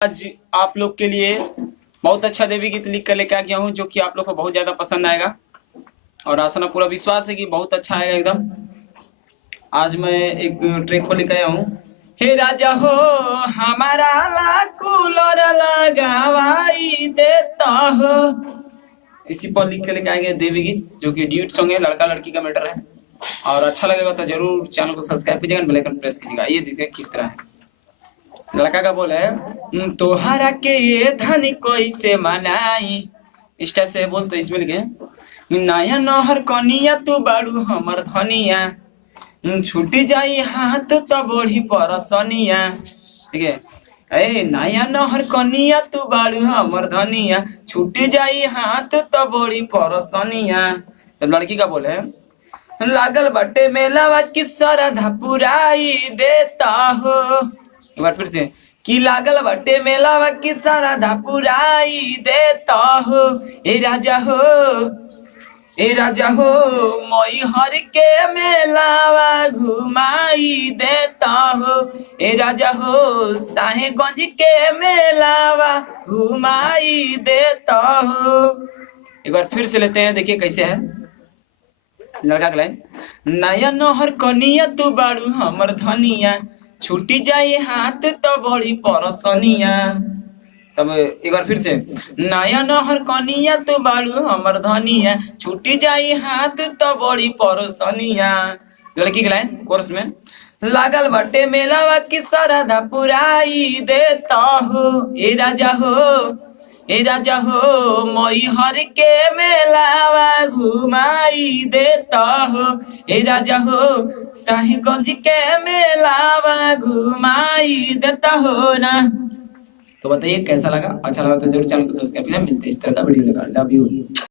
आज आप लोग के लिए बहुत अच्छा देवी गीत लिख कर लेके आ गया हूँ, जो कि आप लोग को बहुत ज़्यादा पसंद आएगा और आशा ना पूरा विश्वास है कि बहुत अच्छा आएगा एकदम। आज मैं एक ट्रैक को लेकर आया हूँ। हे राजा हो हमारा ला कूलर लगावाई देता हो, इसी पर लिख के लेके आएंगे देवी गीत, जो कि ड्यूट सॉन्ग है, लड़का लड़की का मैटर है। और अच्छा लगेगा तो जरूर चैनल को सब्सक्राइब कीजिएगा, बेल आइकन प्रेस कीजिएगा। ये देखिए किस तरह है। लड़का का बोल है, तोहरा के ये धन कैसे मनाई, इस टाइप से बोल। तो इसमें लिखे नया नहर कनिया तू बाड़ू हमर धनिया, छूटी जाई हाथ तो बढ़ी परसनिया। ठीक है, ए नया नहर कनिया तू बाड़ू हमर धनिया, छूटी जाई हाथ तो बढ़ी परसनिया। तब लड़की का बोले, लागल बटे मेलावा की सरधा पुराई देता हो। एक बार फिर से, कि लागल बटे मेलावा की सरधा पुराई देता हो। ए राजा हो, ए राजा हो मई हर के मेलावा घुमाई देता हो। ए राजा हो साहेबगंज के मेलावा घुमाई देता हो। एक बार फिर से लेते हैं, देखिए कैसे है। लड़का का लाइन, नया नहर कनिया तू बाड़ू हमर धनिया, छूटी जाए हाथ तो बड़ी परसनिया। तब एक बार फिर से, नया नहर कनिया तू बाड़ू हमर धनिया, छूटी जाए हाथ तो बड़ी परसनिया। लड़की के लाइन कोरस में, लागल बटे मेलावा की सरधा पुराई देता हो। ए राजा हो, ए राजा हो मई हर के मेलावा घुमाई देता हो। ए राजा हो साहिबगंज के मेलावा घुमाई देता हो ना। तो बताइए कैसा लगा, अच्छा लगा तो जरूर चैनल को सब्सक्राइब कीजिए। मिलते हैं इस तरह का वीडियो लगा। Love you.